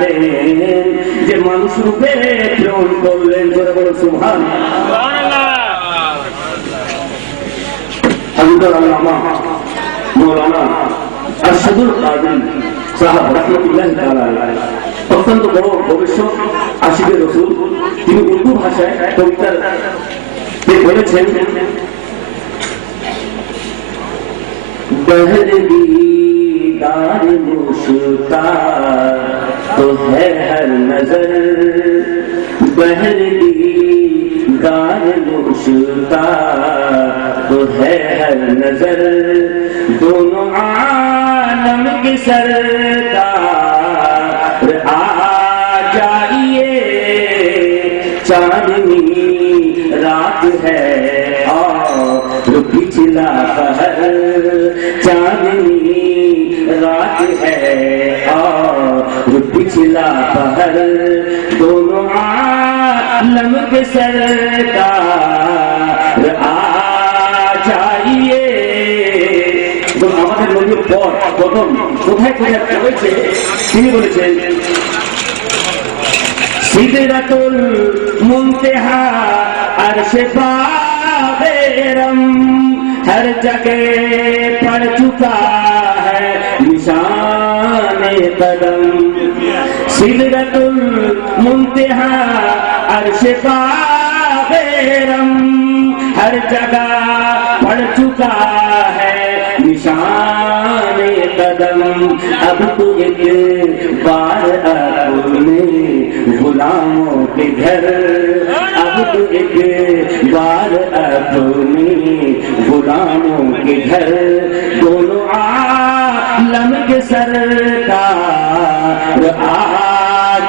জানেন যে মানুষ রূপে প্রেরণ করলেন জোরে বলে সুহান হাবিবুর আল্লামা মৌলানা আরশাদুল কাদির সাহাব রহমতুল্লাহ তাআলা আলাইহি। অত্যন্ত বড় ভবিষ্যৎ আশিকের রসুল তিনি উর্দু ভাষায় কবিতার তে বলেছেন बहर दीदार تو ہے ہر نظر بہر کی دار کا۔ تو ہے ہر نظر دونوں عالم کے سردار۔ آ جائیے چاندنی، رات ہے اور پچھلا پہر چاندنی، رات ہے पिछला पहर दोनों आलम के सरकार आ जाइए তো আমাদের নদীর পর প্রথম কোথায় কোথায় হয়েছে তিনি বলেছেন সিদরাতুল মুনতাহা अरश बाबेरम हर जगह पड़ चुका है سدرت المنتہا عرش باب ہر جگہ پڑ چکا ہے نشان قدم اب تو ایک بار اپنے غلاموں کے گھر اب تو ایک بار اپنے غلاموں کے گھر دونوں عالم کے سر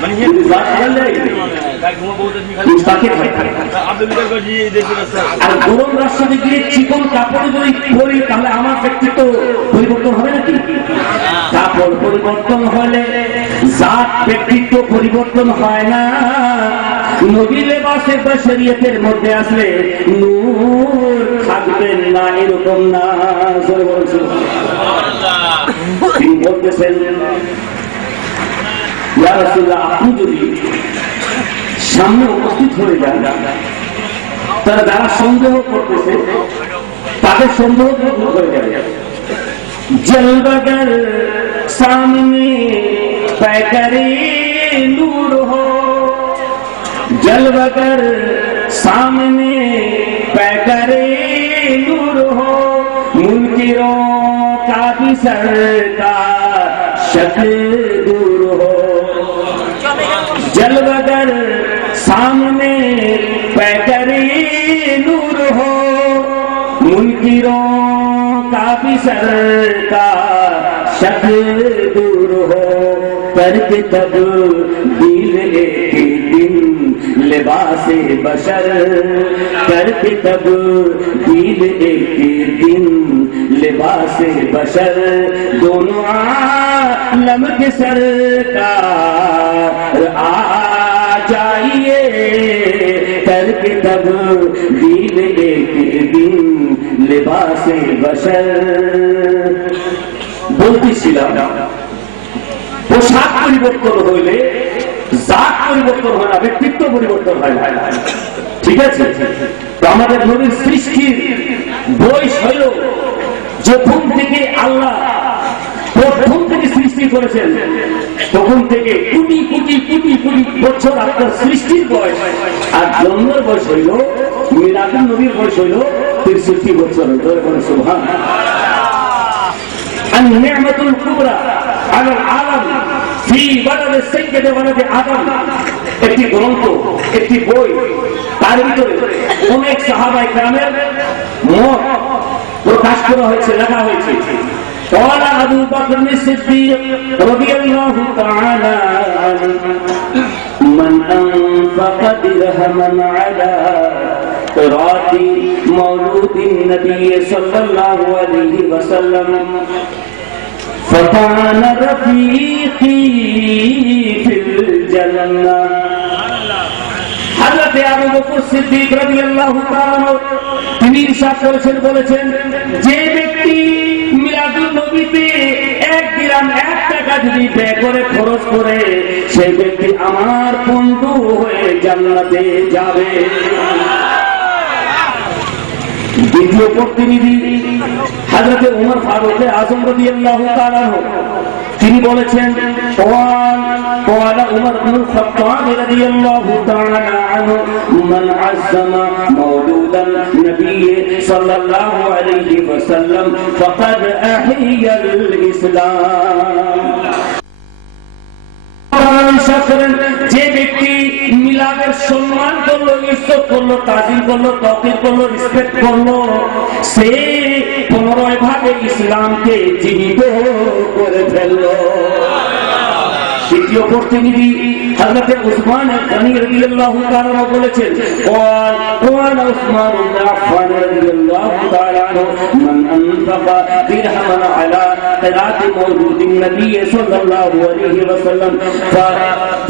যদি ফেললে, মুস্তাকে আর গরম রাষ্ট্রতে গিয়ে চিকন কাপড়ে যদি পরি তাহলে আমার ব্যক্তিত্ব পরিবর্তন হবে নাকি? কাপড় পরিবর্তন হলে জাত ব্যক্তিত্ব পরিবর্তন হয় না। নবী লেবাসে বা শরীয়তের মধ্যে আসলে নূর থাকবেন না এরকম না। তিনি বলতেছেন ইয়া রাসূলুল্লাহ جلبگر سامنے پیکری نور ہو۔ جلبگر سامنے پیکری نور ہو۔ منکروں کا بھی سر کا شکل دور تب دل ایک دن لباس بشر کرت تب دل ایک دن لباس بشر دونوں آلم کے سر کا آ جائیے کرت تب دل ایک دن لباس بشر بہت ہی পোশাক পরিবর্তন হইলে জাত পরিবর্তন হয় না, ব্যক্তিত্ব পরিবর্তন হয় না। ঠিক আছে? তো আমাদের নবীর সৃষ্টির বয়স হইল যখন থেকে আল্লাহ প্রথম থেকে সৃষ্টি করেছেন, তখন থেকে কোটি কোটি কোটি কোটি বছর আপনার সৃষ্টির বয়স। আর জন্মের বয়স হইল মিরাকুল নবীর বয়স হইল তেষট্টি বছর। হইল সুভান আর নিয়ামতুল কুবরা الكبرى على العالم في بلد السيد ولد আদম একটি গ্রন্থ একটি বই তার ভিতরে অনেক সাহাবাই গ্রামের মত প্রকাশ করা হয়েছে লেখা হয়েছে قال أبو بكر الصديق رضي الله تعالى عنه من أنفق درهما على قراءة مولود النبي صلى الله عليه وسلم فكان رفيقي في الجنة হাজরতে আবু বকর সিদ্দিক রাদিয়াল্লাহু তাআলা তিনি ইরশাদ করেছেন বলেছেন যে ব্যক্তি মিলাদুন নবীতে এক গ্রাম এক টাকা যদি ব্যয় করে খরচ করে সেই ব্যক্তি আমার বন্ধু হয়ে জান্নাতে যাবে দ্বিতীয় প্রতিনিধি হাজরতে উমর ফারুক আজম রাদিয়াল্লাহু তাআলা তিনি বলেছেন قال قال عمر بن الخطاب رضي الله تعالى عنه من عزم مولود النبي صلى الله عليه وسلم فقد أحيا الإسلام প্রশংসা করেন, যে ব্যক্তি মিলাদের সম্মান করল, ইজ্জত করল তাজিম করল তকির করল রেসপেক্ট করল, সে পুনরায় ভাবে ইসলামকে জীবিত করে ফেলল। দ্বিতীয় প্রতিনিধি হযরত উসমান গনি রাদিয়াল্লাহু তাআলা বলেছেন, ওয়াল ওয়াল উসমান আফফান রাদিয়াল্লাহু তাআলা মান আনফাকা দিরহামান আলা قراءة مولود النبي صلى الله عليه وسلم ف-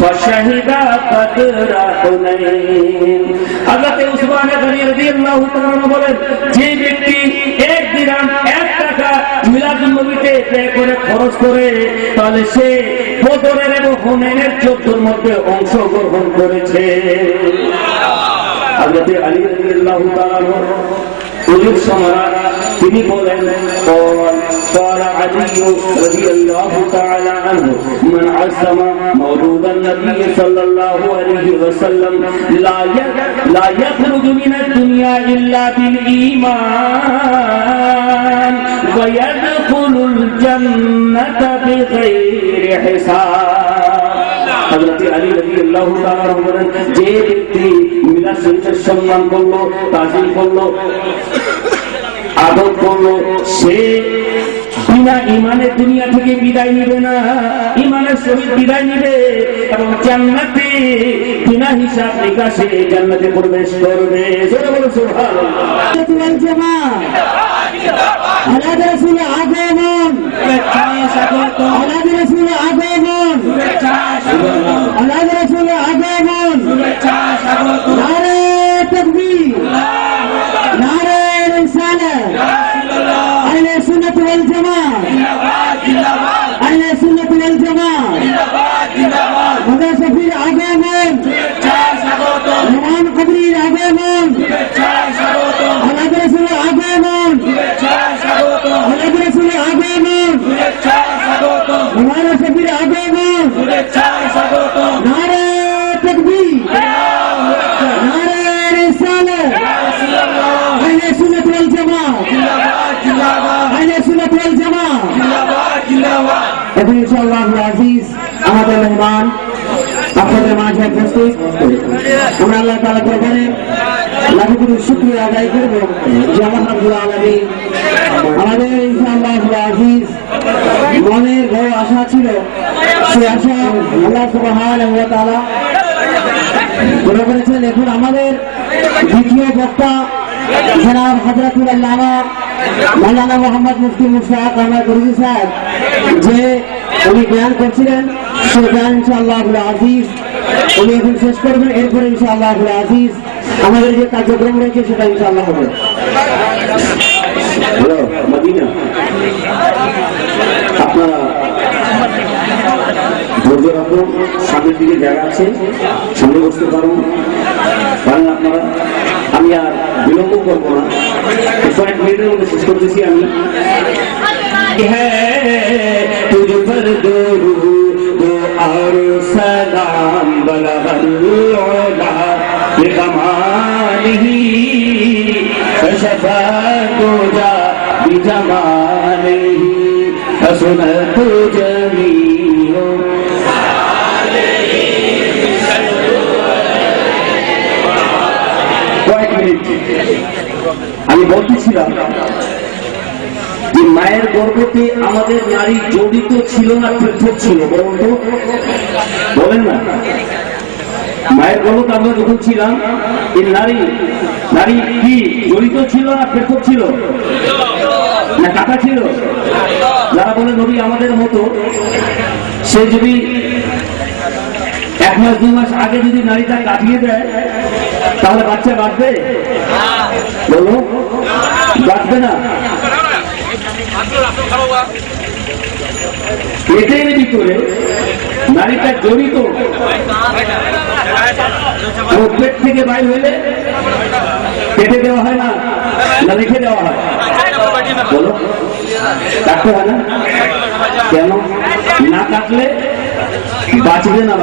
فشهد قدر حنين হযরত উসমান গনি রাদিয়াল্লাহু তাআলা বলেন যে ব্যক্তি এক দিরাম এক টাকা মিলাদুন নবীতে ব্যয় করে খরচ করে তাহলে সে বদরের এবং হুনাইনের যুদ্ধের মধ্যে অংশগ্রহণ করেছে হযরত আলী রাদিয়াল্লাহু তাআলা হুজুর সামারা তিনি বলেন قال قال علي رضي الله تعالى عنه من عزم مولود النبي صلى الله عليه وسلم لا ي- لا يخرج من الدنيا الا بالايمان ويدخل الجنه بغير حساب হযরত আলী রাদিয়াল্লাহু তাআলা বলেন যে ব্যক্তি মিলাদ শরীফের সম্মান করলো তাজিম করলো আদর করলো সে বিনা ইমানের দুনিয়া থেকে বিদায় নিবে না ইমানের সহিত বিদায় নিবে এবং জান্নাতে বিনা হিসাব নিকাশে জান্নাতে প্রবেশ করবে সেটা আগমন আগমন এখন ইনশাআল্লাহ আজিজ, আমাদের মেহমান, আপনাদের মাঝে উপস্থিত। আমরা আল্লাহ দরবারে লাখো কোটি শুকরিয়া আদায় করব যে আল্লাহ আমাদের ইনশাআল্লাহ আজিজ মনের বড় আশা ছিল। সে আশা আল্লাহ সুবহানাহু ওয়া তাআলা পুরো করেছেন। এখন আমাদের দ্বিতীয় বক্তা জনাব হজরতুল আল্লামা মৌলানা মোহাম্মদ মুফতি মুশাক আহমদ গুরুজি সাহেব। যে উনি জ্ঞান করছিলেন সে জ্ঞান ইনশাআল্লাহ আজিজ। উনি এখন শেষ করবেন এরপরে ইনশাআল্লাহ আজিজ। আমাদের যে কার্যক্রম রয়েছে সেটা ইনশাআল্লাহ হবে। হ্যালো মদিনা। আপনারা ধৈর্য রাখুন সামনের দিকে জায়গা আছে সামনে বসতে পারুন। পারেন আপনারা আমি আর বিলম্ব করব না। কয়েক মিনিটের মধ্যে শেষ করতেছি আমি। হ্যাঁ। আমি বলতেছিলাম যে মায়ের গর্ভতে আমাদের নারী জড়িত ছিল না, পৃথক ছিল, বলুন বলেন না। মায়ের গর্ভতে আমরা যখন ছিলাম, এই নারী নারী কি, জড়িত ছিল না, পৃথক ছিল? না, কাটা ছিল? যারা বলে, নবী আমাদের মতো, সে যদি এক মাস, দুই মাস আগে যদি নারীটা কাটিয়ে দেয় তাহলে বাচ্চা বাঁচবে? বলো। বাঁচবে না? পেটের ভিতরে নারীটা জড়িত। পেট থেকে বাইর হইলে কেটে দেওয়া হয় না? না রেখে দেওয়া হয়? বলো। কাটতে হয় না? কেন? না কাটলে বাঁচবে না